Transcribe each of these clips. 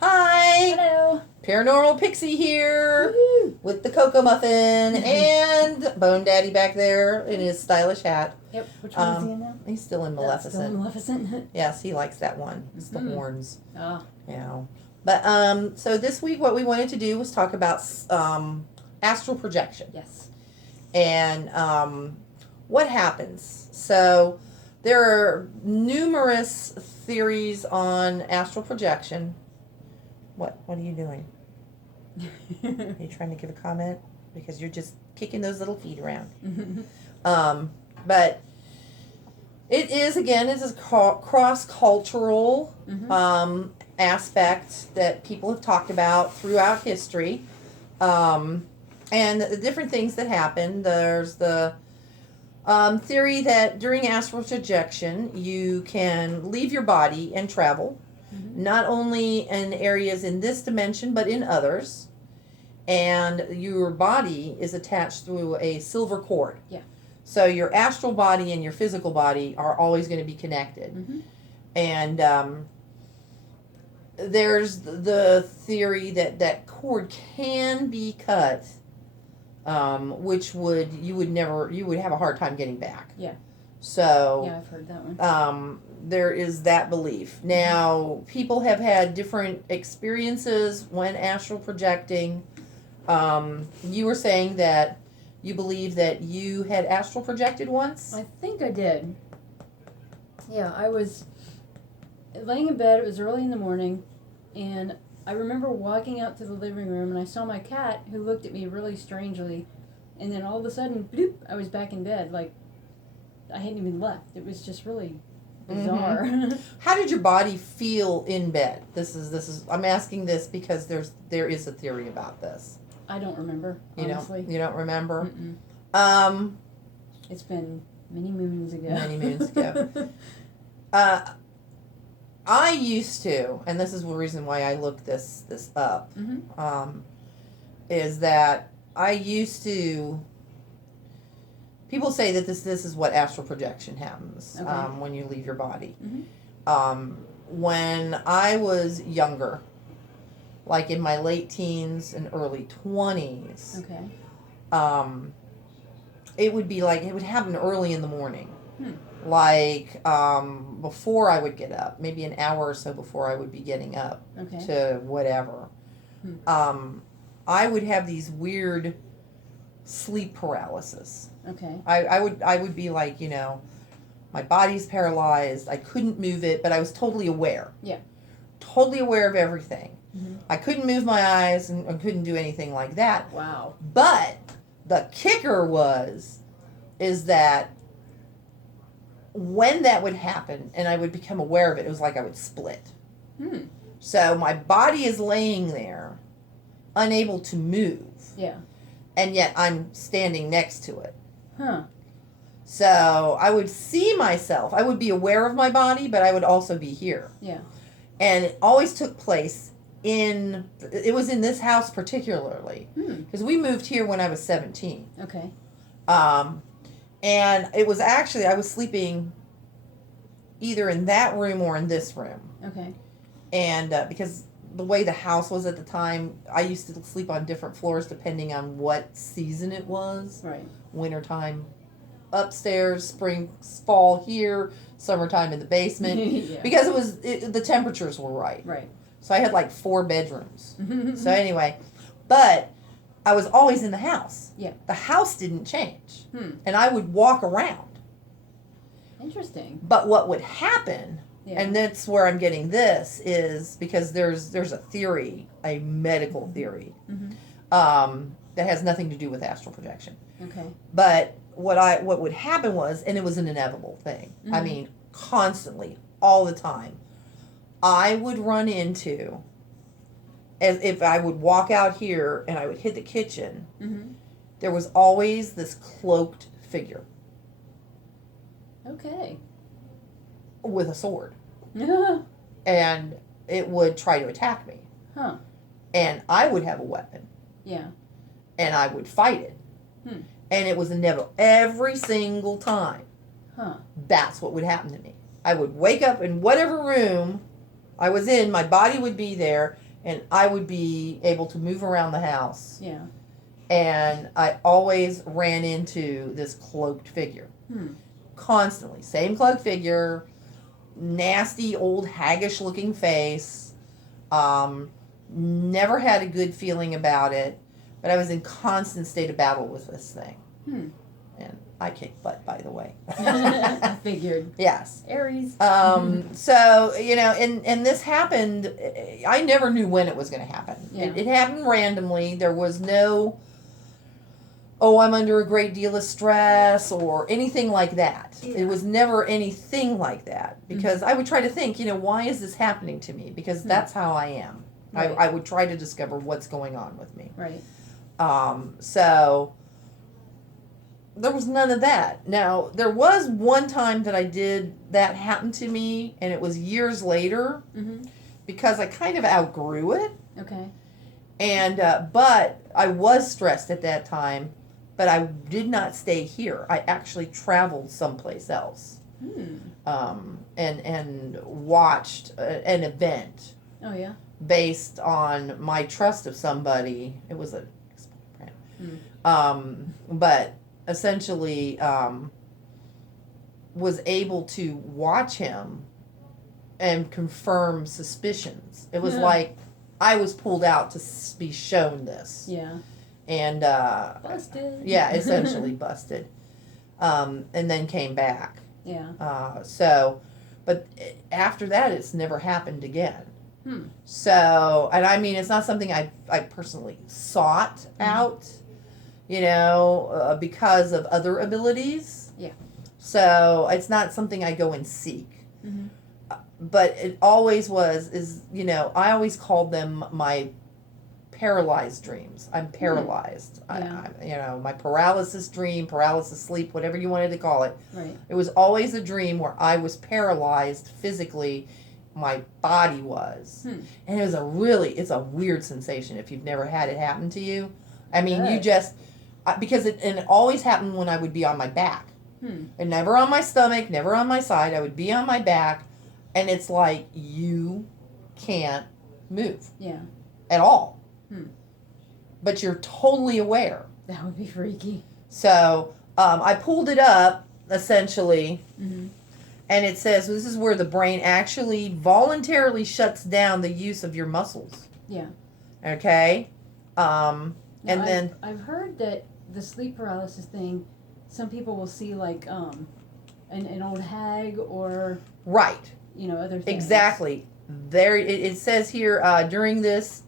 Hi! Hello. Paranormal Pixie here Woo-hoo. with the Cocoa Muffin and Bone Daddy back there in his stylish hat. Yep. Which one is he in now? He's still in That's still Maleficent. Maleficent. Yes, he likes that one. It's the Mhm. horns. Ah. You know. But so this week what we wanted to do was talk about astral projection. Yes. And what happens. So there are numerous theories on astral projection. What are you doing? Are you trying to give a comment? Because you're just kicking those little feet around. But it is, again, it's a cross-cultural aspect that people have talked about throughout history. And the different things that happen. There's the theory that during astral projection, you can leave your body and travel, not only in areas in this dimension, but in others. And your body is attached through a silver cord. Yeah. So your astral body and your physical body are always going to be connected. Mm-hmm. And there's the theory that that cord can be cut, which you would have a hard time getting back. Yeah. So yeah, I've heard that one. There is that belief. Now, people have had different experiences when astral projecting. You were saying that you believe that you had astral projected once? I think I did. Yeah, I was laying in bed. It was early in the morning, and I remember walking out to the living room, and I saw my cat, who looked at me really strangely, and then all of a sudden, bloop, I was back in bed. Like, I hadn't even left. It was just really bizarre. Mm-hmm. How did your body feel in bed? This is. I'm asking this because there is a theory about this. I don't remember, honestly. You don't remember? Mm-mm. It's been many moons ago. Many moons ago. I used to, and this is the reason why I looked this up, is that I used to. People say that this is what astral projection happens when you leave your body. Mm-hmm. When I was younger, like in my late teens and early 20s, Okay. it would happen early in the morning. Hmm. Before I would get up, maybe an hour or so before I would be getting up to whatever. I would have these weird sleep paralysis. Okay. I would be like, my body's paralyzed. I couldn't move it, but I was totally aware. Yeah. Totally aware of everything. Mm-hmm. I couldn't move my eyes and I couldn't do anything like that. Wow. But the kicker is that when that would happen and I would become aware of it, it was like I would split. So my body is laying there, unable to move. Yeah. And yet I'm standing next to it. Huh. So I would see myself. I would be aware of my body, but I would also be here. Yeah. And it always took place it was in this house particularly. Because we moved here when I was 17. Okay. And it was actually, I was sleeping either in that room or in this room. Okay. And because the way the house was at the time, I used to sleep on different floors depending on what season it was. Right. Wintertime upstairs, spring, fall here, summertime in the basement. Yeah. Because the temperatures were right. Right. So I had like 4 bedrooms. So anyway, but I was always in the house. Yeah. The house didn't change. And I would walk around. Interesting. But what would happen, and that's where I'm getting this, is because there's a theory, a medical theory, that has nothing to do with astral projection. Okay. But what would happen was, and it was an inevitable thing, I mean, constantly, all the time, I would run into, as if I would walk out here and I would hit the kitchen, there was always this cloaked figure. Okay. With a sword. Yeah. And it would try to attack me. Huh. And I would have a weapon. Yeah. And I would fight it. And it was inevitable. Every single time. Huh. That's what would happen to me. I would wake up in whatever room I was in, my body would be there, and I would be able to move around the house. Yeah. And I always ran into this cloaked figure. Constantly. Same cloaked figure, nasty, old, haggish looking face. Never had a good feeling about it, but I was in constant state of battle with this thing. And I kicked butt, by the way. I figured. Yes. Aries. So, you know, and this happened, I never knew when it was going to happen. Yeah. It happened randomly. There was no, oh, I'm under a great deal of stress or anything like that. Yeah. It was never anything like that because I would try to think, you know, why is this happening to me? Because that's how I am. Right. I would try to discover what's going on with me. Right. So there was none of that. Now, there was one time that I did that happen to me, and it was years later because I kind of outgrew it. Okay. And, but I was stressed at that time, but I did not stay here. I actually traveled someplace else. And watched an event. Oh, yeah. Based on my trust of somebody. It was a brand. But essentially was able to watch him and confirm suspicions. It was like I was pulled out to be shown this. Yeah. And busted. Yeah, essentially busted. And then came back. Yeah. So, but after that, it's never happened again. So, and I mean, it's not something I personally sought out, you know, because of other abilities. Yeah. So it's not something I go and seek. But it always is, you know, I always called them my paralyzed dreams. I'm paralyzed. Yeah. You know, my paralysis dream, paralysis sleep, whatever you wanted to call it. Right. It was always a dream where I was paralyzed physically. My body was. And it's a weird sensation if you've never had it happen to you. I mean, you just, because it always happened when I would be on my back. And never on my stomach, never on my side. I would be on my back, and it's like you can't move. Yeah. At all. But you're totally aware. That would be freaky. So, I pulled it up, essentially. And it says, this is where the brain actually voluntarily shuts down the use of your muscles. Yeah. Okay? And now, then... I've heard that the sleep paralysis thing, some people will see like an old hag or... Right. You know, other things. Exactly. There, it says here, during this,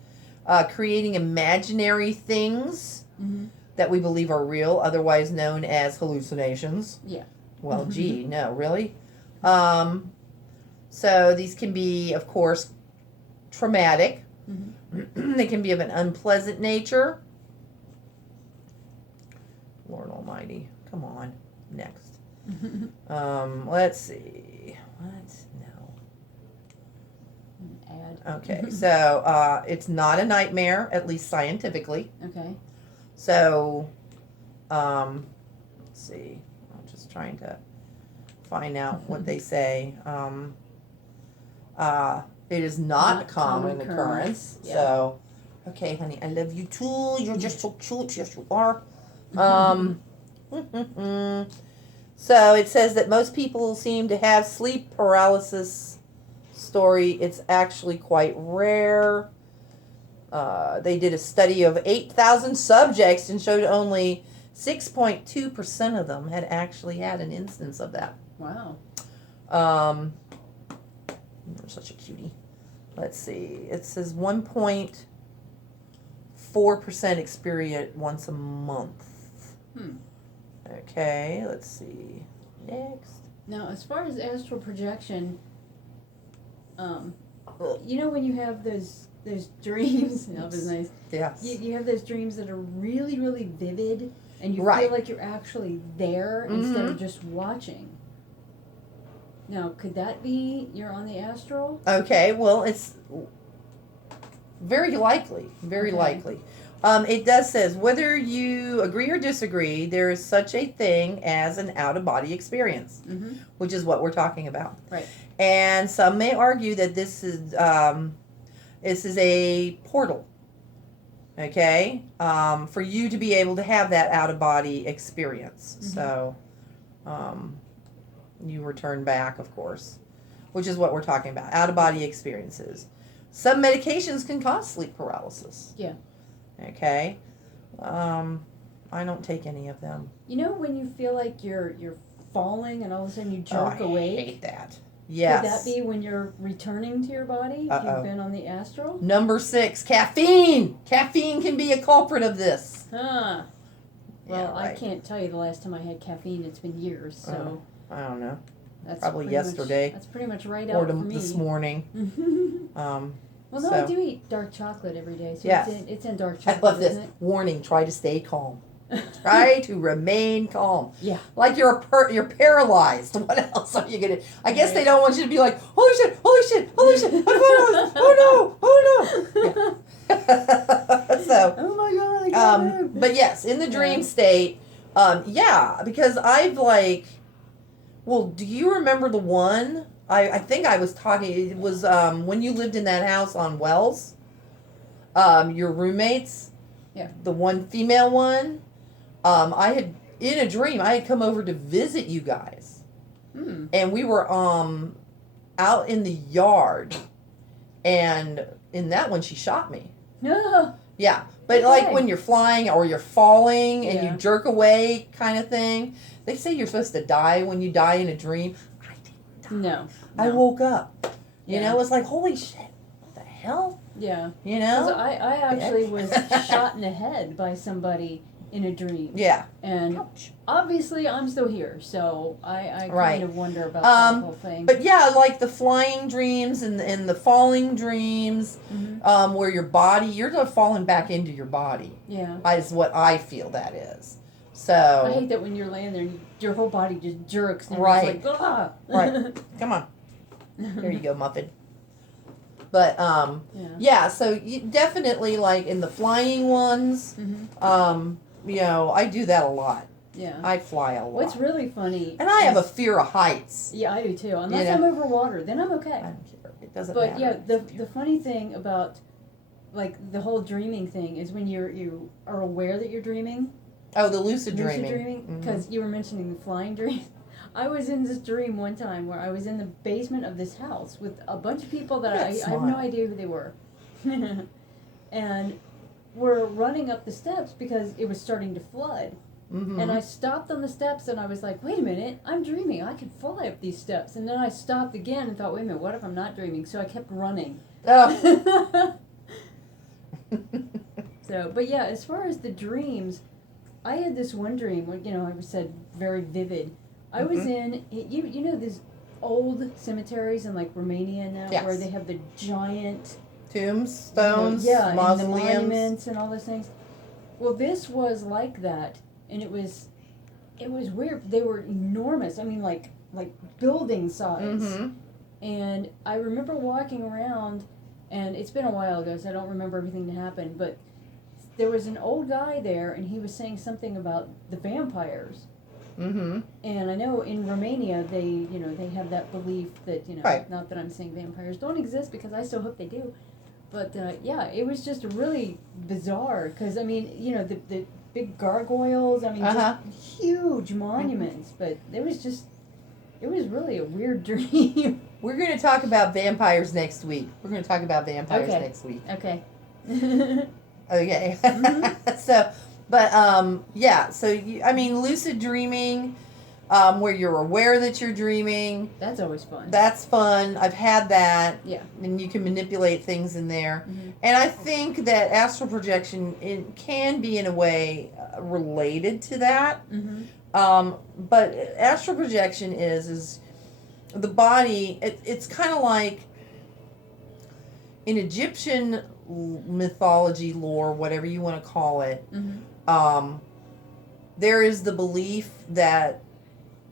creating imaginary things that we believe are real, otherwise known as hallucinations. Yeah. Well, gee, no, really? So these can be, of course, traumatic. They can be of an unpleasant nature. Lord Almighty. Come on. Next. Let's see. What? No. Add. Okay. So, it's not a nightmare, at least scientifically. Okay. So, let's see. I'm just trying to find out what they say. It is not a common occurrence. Yeah. So, okay, honey, I love you too. You're just so cute. Yes, you are. So it says that most people seem to have sleep paralysis story. It's actually quite rare. They did a study of 8,000 subjects and showed only 6.2% of them had actually had an instance of that. Wow. You're such a cutie. Let's see. It says 1.4% experience once a month. Okay, let's see. Next. Now, as far as astral projection, you know when you have those dreams, that was nice. Yes. You have those dreams that are really, really vivid, and you Right. feel like you're actually there instead of just watching. Now, could that be you're on the astral? Okay, well, it's very likely. Very Okay. likely. It does says, whether you agree or disagree, there is such a thing as an out-of-body experience, which is what we're talking about. Right. And some may argue that this is This is a portal. Okay, for you to be able to have that out of body experience. Mm-hmm. So, you return back, of course, which is what we're talking about. Out of body experiences. Some medications can cause sleep paralysis. Yeah. Okay, I don't take any of them. You know when you feel like you're falling and all of a sudden you jerk I awake? hate that. Yes. Could that be when you're returning to your body if you've been on the astral? Number 6, caffeine. Caffeine can be a culprit of this. Huh. Well, Yeah, right. I can't tell you the last time I had caffeine. It's been years, so I don't know. that's Probably pretty yesterday. That's pretty much right Or out for me. this morning. Well, no, I do eat dark chocolate every day, so Yes. it's in dark I chocolate, love this. isn't it? Warning, try to stay calm. Try to remain calm. Yeah. Like you're paralyzed. What else are you going to... I guess Right. they don't want you to be like, holy shit, holy shit, holy shit, I'm paralyzed. Oh no, oh no. Yeah. So, Oh my god, I can't move. but yes, in the dream state, yeah, because I've like... Well, do you remember the one? I think I was talking... It was when you lived in that house on Wells. Your roommates. Yeah. The one female one. I had, in a dream, I had come over to visit you guys. Hmm. And we were out in the yard. And in that one, she shot me. No. Yeah. But like when you're flying or you're falling and Yeah. you jerk away kind of thing. They say you're supposed to die when you die in a dream. I didn't die. No. I woke up. You Yeah. know, it's like, holy shit. What the hell? Yeah. You 'Cause know? I actually was shot in the head by somebody in a dream. Yeah. And Ouch. obviously I'm still here, so I Right. kind of wonder about that whole thing. But yeah, like the flying dreams and the falling dreams, Mhm. where your body, you're not falling back into your body, Yeah. is what I feel that is. I So, hate that when you're laying there and your whole body just jerks and Right. it's like, ah! Right. Come on, there you go, Muffin. But, Yeah. yeah, so you definitely like in the flying ones, Mhm. you know, I do that a lot. Yeah. I fly a lot. What's really funny. And I have a is- fear of heights. Yeah, I do too. Unless know? I'm over water, then I'm okay. I don't care. It doesn't But matter. yeah, the funny thing about like the whole dreaming thing is when you are aware that you're dreaming. Oh, the lucid Lucid dreaming. dreaming, Mhm. because you were mentioning the flying dream. I was in this dream one time where I was in the basement of this house with a bunch of people that I have no smile. idea who they were, and we're running up the steps because it was starting to flood. Mhm. And I stopped on the steps and I was like, wait a minute, I'm dreaming. I can fly up these steps. And then I stopped again and thought, wait a minute, what if I'm not dreaming? So I kept running. Oh. So, but yeah, as far as the dreams, I had this one dream where, you know, I said very vivid. I was in, you know, these old cemeteries in like Romania now Yes. where they have the giant Tombstones, yeah, and the mausoleums. monuments and all those things. Well, this was like that, and it was weird. They were enormous. I mean, like building size. Mhm. And I remember walking around, and it's been a while ago, so I don't remember everything that happened. But there was an old guy there, and he was saying something about the vampires. Mhm. And I know in Romania they have that belief that Right. not that I'm saying vampires don't exist because I still hope they do. But yeah, it was just really bizarre because I mean, the big gargoyles. I mean, just huge monuments. But it was really a weird dream. We're going to talk about vampires next week. We're going to talk about vampires Okay. next week. Okay. Okay. Mhm. So, but yeah. So I mean, lucid dreaming, where you're aware that you're dreaming. That's always fun. That's fun. I've had that. Yeah. And you can manipulate things in there. Mhm. And I think that astral projection can be in a way related to that. Mhm. But astral projection is the body. It's kind of like in Egyptian mythology, lore, whatever you want to call it. Mhm. There is the belief that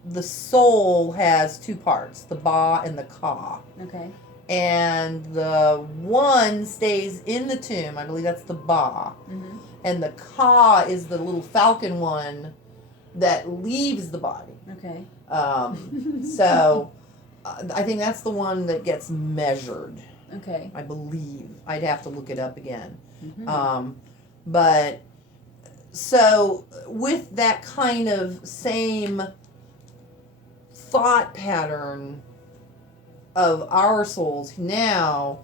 the soul has two parts, the ba and the ka. Okay. And the one stays in the tomb. I believe that's the ba. Mhm. And the ka is the little falcon one that leaves the body. Okay. So I think that's the one that gets measured. Okay. I believe. I'd have to look it up again. Mm-hmm. But so with that kind of same thought pattern of our souls now,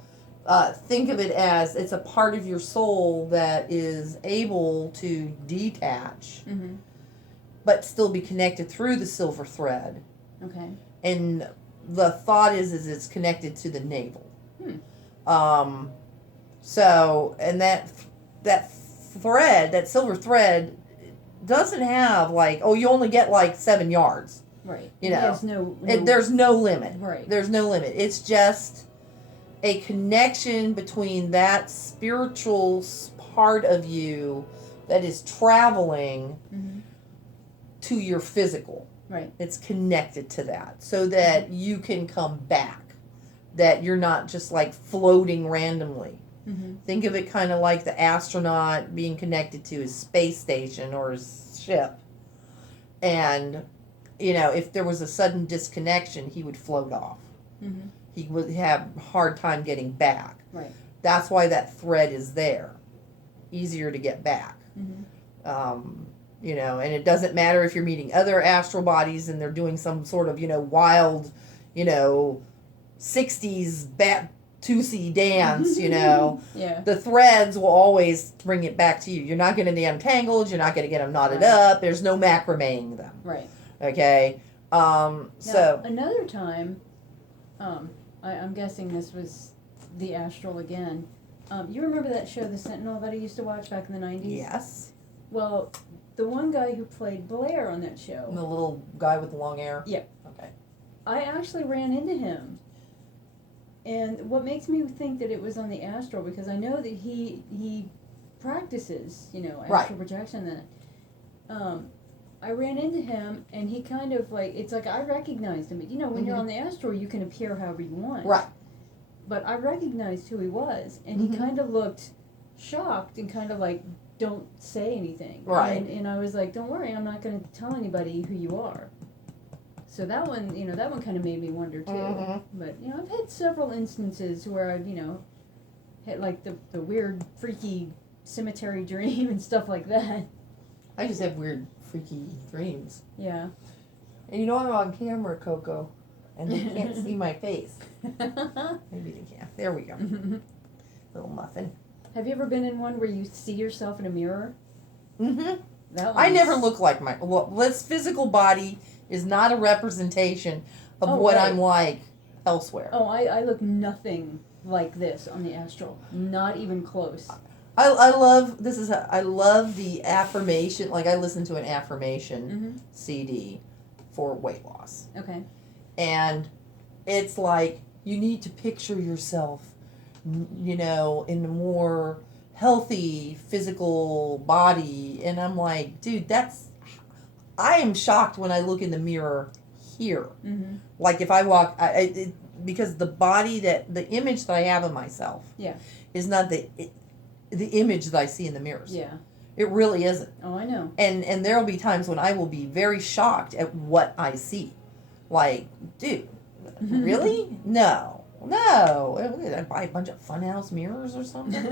think of it as it's a part of your soul that is able to detach, Mm-hmm. but still be connected through the silver thread. Okay. And the thought is it's connected to the navel. So, and that thread, that silver thread, doesn't have like, oh, you only get like 7 yards. Right. You know, there's there's no limit. Right. There's no limit. It's just a connection between that spiritual part of you that is traveling Mm-hmm. to your physical. Right. It's connected to that so that you can come back. That you're not just like floating randomly. Mm-hmm. Think of it kind of like the astronaut being connected to his space station or his ship. And, you know, if there was a sudden disconnection, he would float off. Mm-hmm. He would have a hard time getting back. Right. That's why that thread is there. Easier to get back. Mm-hmm. You know, and it doesn't matter if you're meeting other astral bodies and they're doing some sort of, you know, wild, you know, 60s Batusi dance, you know. Yeah. The threads will always bring it back to you. You're not going to get them tangled. You're not going to get them knotted Right. up. There's no macrameing them. Right. Okay. Now, So another time, I'm guessing this was the Astral again. You remember that show, The Sentinel, that I used to watch back in the 90s? yes, Well, the one guy who played Blair on that show, the little guy with the long hair. Yeah. Okay. I actually ran into him. And what makes me think that it was on the Astral, because I know that he practices, you know, astral Right. projection. That I ran into him, and he kind of like, it's like I recognized him. You know, when you're Mhm. on the Astral, you can appear however you want. Right. But I recognized who he was, and Mhm. he kind of looked shocked and kind of like, don't say anything. Right. And I was like, don't worry, I'm not going to tell anybody who you are. So that one, you know, that one kind of made me wonder too. Mhm. But, you know, I've had several instances where I've, you know, had like the weird, freaky cemetery dream and stuff like that. I just have weird, freaky dreams. Yeah. And you know I'm on camera, Coco, and they can't see my face. Maybe they can. There we go. Little muffin. Have you ever been in one where you see yourself in a mirror? Mm-hmm. That I one's- never look like my. Well, this physical body is not a representation of Oh, what right. I'm like elsewhere. Oh, I look nothing like this on the Astral. Not even close. I love this is I love the affirmation. Like I listen to an affirmation Mm-hmm. CD for weight loss, Okay. and it's like you need to picture yourself, you know, in a more healthy physical body, and I'm like, dude, I am shocked when I look in the mirror here. Mm-hmm. Like if I walk, because the body the image that I have of myself, Yeah. is not the image that I see in the mirrors. Yeah. It really isn't. Oh, I know. And there will be times when I will be very shocked at what I see. Like, dude, really? No. I buy a bunch of funhouse mirrors or something.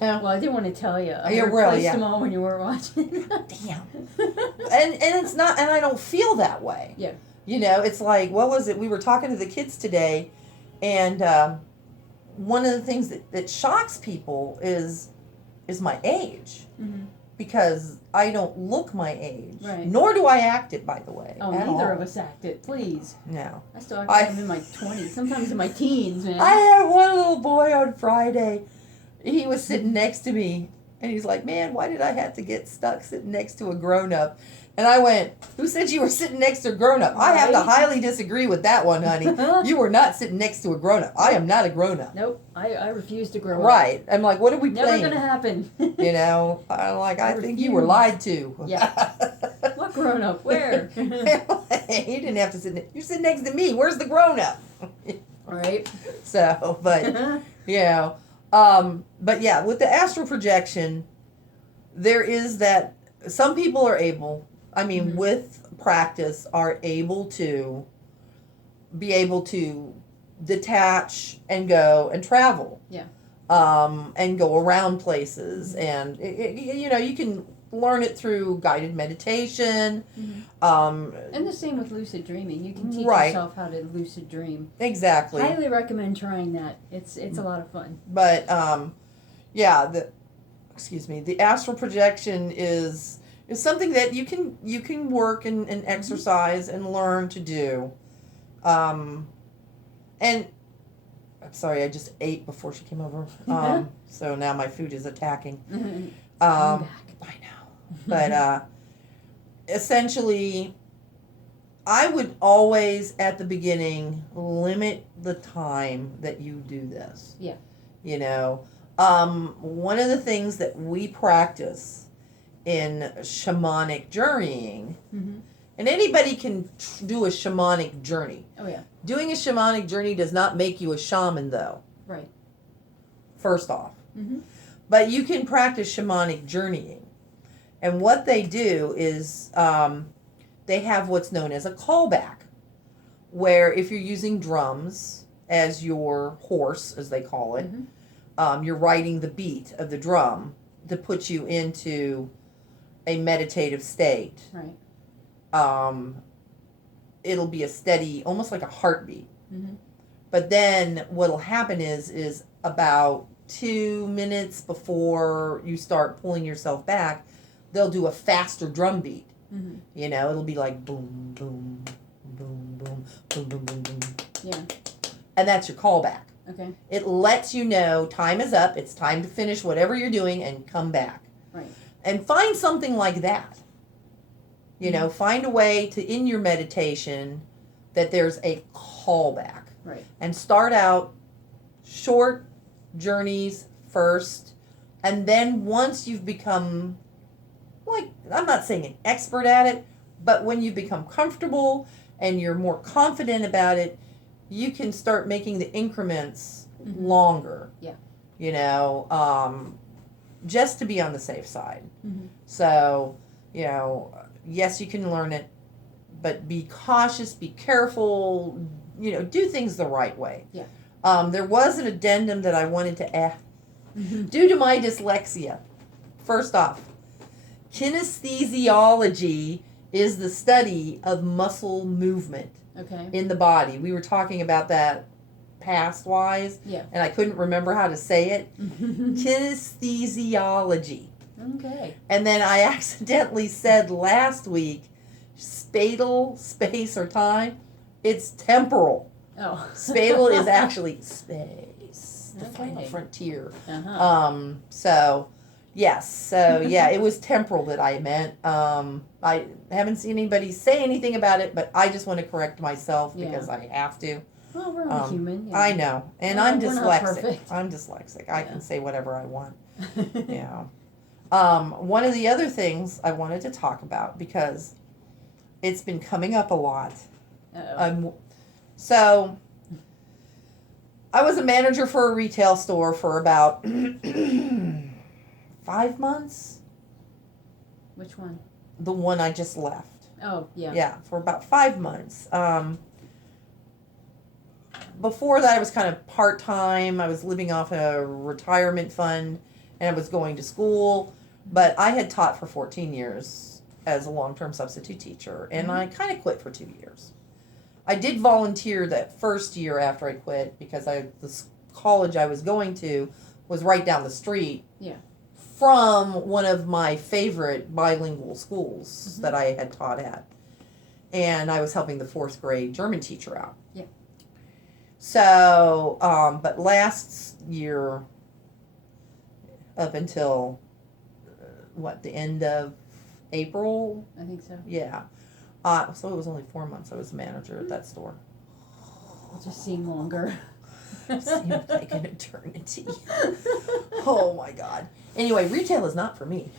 Well, I didn't want to tell you. I Yeah, replaced really, yeah. them all when you weren't watching. Damn. And it's not, and I don't feel that way. Yeah. You know, it's like, what was it? We were talking to the kids today, and one of the things that shocks people is my age. Mm-hmm. Because I don't look my age. Right. Nor do I act it, by the way. Oh, at neither all. of us act it, please. No. I still act like I'm in my 20s, sometimes in my teens, man. I had one little boy on Friday. He was sitting next to me, and he's like, man, why did I have to get stuck sitting next to a grown-up? And I went, who said you were sitting next to a grown-up? I have to Right. highly didisagree with that one, honey. You were not sitting next to a grown-up. I am not a grown-up. Nope, I refuse to grow up. Right. I'm like, what are we Never playing? gonna happen. You know? I'm like, I think you were refuse. lied to. Yeah. What grown up? Where? He didn't have to sit. You're sitting next to me. Where's the grown up? Right. So, but you know, but yeah, with the astral projection, there is that. Some people are able. I mean, Mhm. with practice, are able to be detach and go and travel. Yeah. And go around places, and you know, you can learn it through guided meditation. And the same with lucid dreaming. You can teach Right. yourself how to lucid dream. Exactly. Highly recommend trying that. It's a lot of fun. But yeah, the astral projection is something that you can work and exercise and learn to do. And I'm sorry, I just ate before she came over. So now my food is attacking. I'm back. I know. But essentially, I would always, at the beginning, limit the time that you do this. Yeah. You know, one of the things that we practice in shamanic journeying, and anybody can do a shamanic journey. Oh, yeah. Doing a shamanic journey does not make you a shaman, though. Right. First off. But you can practice shamanic journeying. And what they do is they have what's known as a callback, where if you're using drums as your horse, as they call it, you're riding the beat of the drum to put you into a meditative state. Right. It'll be a steady, almost like a heartbeat. But then what'll happen is about 2 minutes before you start pulling yourself back, they'll do a faster drum beat. You know, it'll be like boom, boom, boom, boom, boom, boom, boom, boom. Yeah. And that's your callback. Okay. It lets you know time is up, it's time to finish whatever you're doing and come back. Right. And find something like that. You know, find a way to, in your meditation, that there's a callback. Right. And start out short journeys first. And then once you've become, like, I'm not saying an expert at it, but when you become comfortable and you're more confident about it, you can start making the increments longer. Yeah. You know, just to be on the safe side. So, you know, yes, you can learn it, but be cautious, be careful, you know, do things the right way. Yeah. There was an addendum that I wanted to add. Due to my dyslexia, first off, kinesthesiology is the study of muscle movement in the body. We were talking about that past-wise, and I couldn't remember how to say it. Kinesthesiology. Okay. And then I accidentally said last week, spatal, space or time, it's temporal. Oh. Spatal is actually space, the final frontier. So, yes. So, yeah, it was temporal that I meant. I haven't seen anybody say anything about it, but I just want to correct myself because I have to. Well, we're only human. I know. And We're I'm not dyslexic. perfect. I'm dyslexic. I can say whatever I want. One of the other things I wanted to talk about, because it's been coming up a lot. So, I was a manager for a retail store for about 5 months. Which one? The one I just left. Oh, yeah. Yeah, for about 5 months. Before that, I was kind of part-time. I was living off a retirement fund, and I was going to school. But I had taught for 14 years as a long-term substitute teacher, and I kind of quit for 2 years. I did volunteer that first year after I quit because the college I was going to was right down the street from one of my favorite bilingual schools that I had taught at. And I was helping the 4th grade German teacher out. Yeah. So, but last year, up until, the end of April? I think so. Yeah. So it was only 4 months I was manager at that store. It just seemed longer. Seemed like an eternity. Oh my God. Anyway, retail is not for me.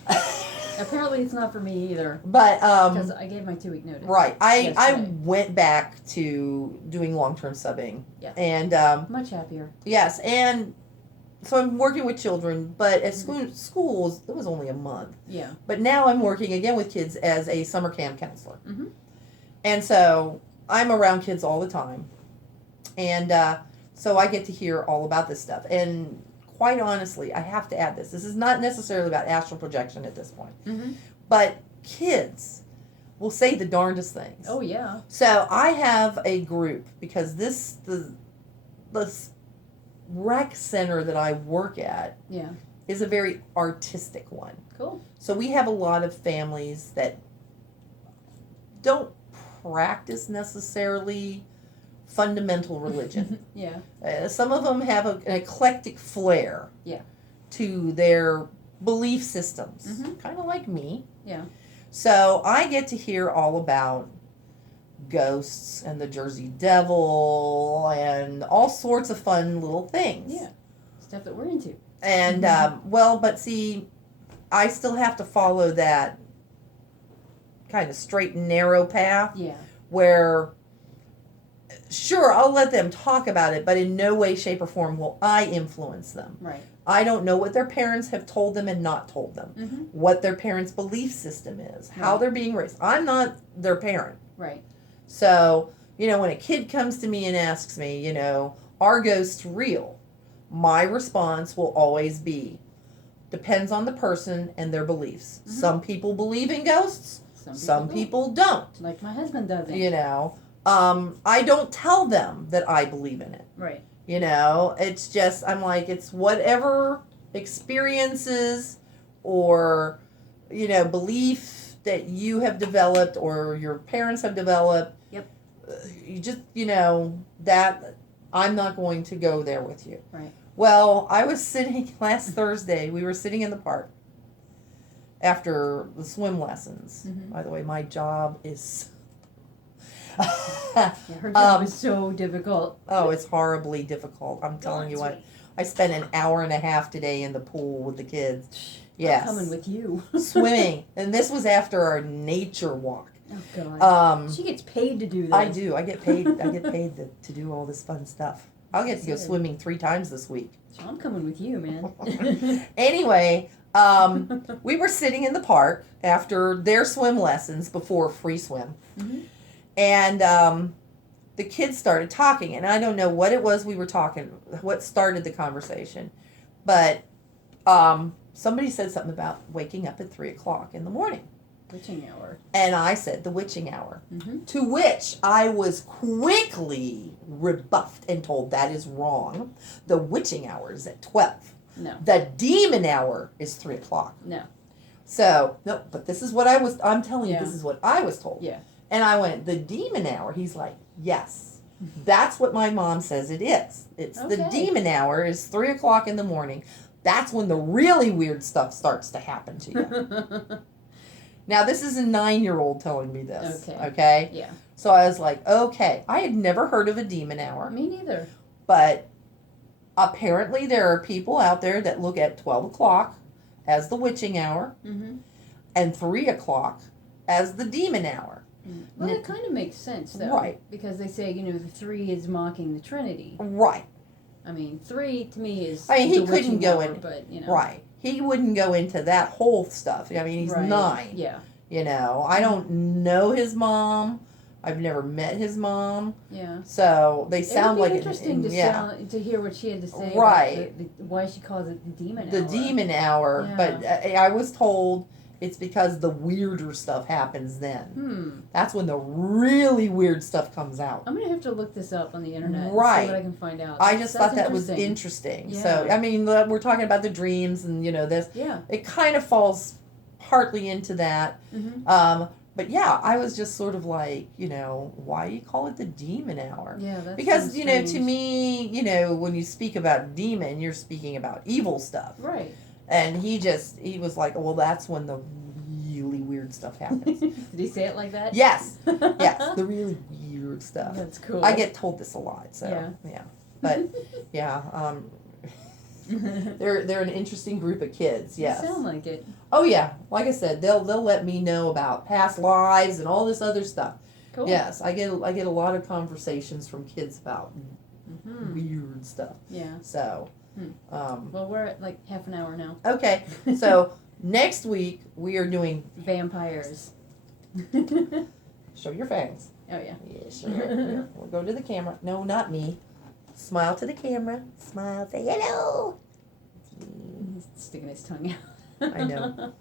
Apparently it's not for me either. But because I gave my 2-week notice. Right. I went back to doing long-term subbing. Yeah. And much happier. yes, and so I'm working with children, but at schools it was only a month. Yeah. But now I'm working again with kids as a summer camp counselor. And so I'm around kids all the time. And so I get to hear all about this stuff. And quite honestly, I have to add this. This is not necessarily about astral projection at this point. Mm-hmm. But kids will say the darndest things. Oh, yeah. So I have a group because the rec center that I work at Yeah. is a very artistic one. Cool. So we have a lot of families that don't practice necessarily fundamental religion. Yeah. Some of them have an eclectic flair Yeah. to their belief systems, Mhm. kind of like me. Yeah. So I get to hear all about ghosts and the Jersey Devil and all sorts of fun little things. Yeah. Stuff that we're into. And, but see, I still have to follow that kind of straight and narrow path Yeah. where, sure, I'll let them talk about it, but in no way, shape, or form will I influence them. Right. I don't know what their parents have told them and not told them, Mm-hmm. what their parents' belief system is, how Right. they're being raised. I'm not their parent. Right. So, when a kid comes to me and asks me, are ghosts real? My response will always be, depends on the person and their beliefs. Mhm. Some people believe in ghosts, some don't. people don't. Like my husband doesn't. I don't tell them that I believe in it. Right. It's just, I'm like, it's whatever experiences or, belief that you have developed or your parents have developed. Yep. You just, that I'm not going to go there with you. Right. Well, I was sitting last Thursday, we were sitting in the park after the swim lessons. Mhm. By the way, my job is Yeah, her job is so difficult. oh, it's horribly difficult. I'm telling you what. I spent an hour and a half today in the pool with the kids. Yes. I'm coming with you. Swimming. And this was after our nature walk. Oh God. She Um, gets paid to do this. I do. I get paid to do all this fun stuff. I'll get to go Good. swimming 3 times this week. So I'm coming with you, man. Anyway, we were sitting in the park after their swim lessons before free swim. Mhm. And the kids started talking, and I don't know what it was we were talking, what started the conversation, but somebody said something about waking up at 3:00 in the morning, Witching hour. and I said the witching hour, Mm-hmm. to which I was quickly rebuffed and told that is wrong. The witching hour is at 12. No. The demon hour is 3:00. No. So no, but this is what I'm telling you, Yeah. this is what I was told. Yeah. And I went, the demon hour? He's like, yes. That's what my mom says it is. It's the Okay. demon hour is 3:00 in the morning. That's when the really weird stuff starts to happen to you. Now, this is a 9-year-old telling me this. Okay. Yeah. So I was like, okay. I had never heard of a demon hour. Me neither. But apparently there are people out there that look at 12:00 as the witching hour Mm-hmm. and 3:00 as the demon hour. Well, it kind of makes sense, though. Right. Because they say, the 3 is mocking the Trinity. Right. I mean, 3 to me is. I mean, he the couldn't witching go hour, in- But, Right. He wouldn't go into that whole stuff. I mean, he's Right. 9. Yeah. I don't know his mom. I've never met his mom. Yeah. So they sound it would like be interesting to hear what she had to say. Right. About why she calls it the demon the hour. demon hour. Yeah. But I was told it's because the weirder stuff happens then. That's when the really weird stuff comes out. I'm gonna have to look this up on the internet. Right. And see what I can find out. I just That's thought that was interesting. Yeah. So, I mean, we're talking about the dreams and, this. Yeah. It kind of falls partly into that. Mm-hmm. But yeah, I was just sort of like, why do you call it the demon hour? Yeah. That's Because, kinda strange. to me, when you speak about demon, you're speaking about evil stuff. Right. And he was like, well, that's when the really weird stuff happens. Did he say it like that? Yes. Yes. The really weird stuff. That's cool. I get told this a lot. So, Yeah. But, yeah. They're an interesting group of kids. Yes. You sound like it. Oh yeah, like I said, they'll let me know about past lives and all this other stuff. Cool. Yes, I get a lot of conversations from kids about Mm-hmm. weird stuff. Yeah. So, Well, we're at like half an hour now. okay. So next week we are doing Vampires. show your fangs. Oh yeah. Yeah, sure. Here, we'll go to the camera. No, not me. Smile to the camera. Smile. Say hello. He's sticking his tongue out. I know.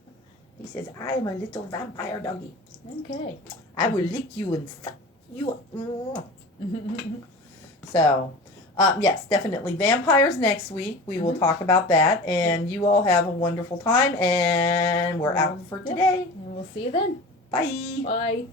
He says, I am a little vampire doggy. Okay. I will lick you and suck you up. So, yes, definitely. Vampires next week. We will talk about that. And you all have a wonderful time. And we're out for today. And we'll see you then. Bye. Bye.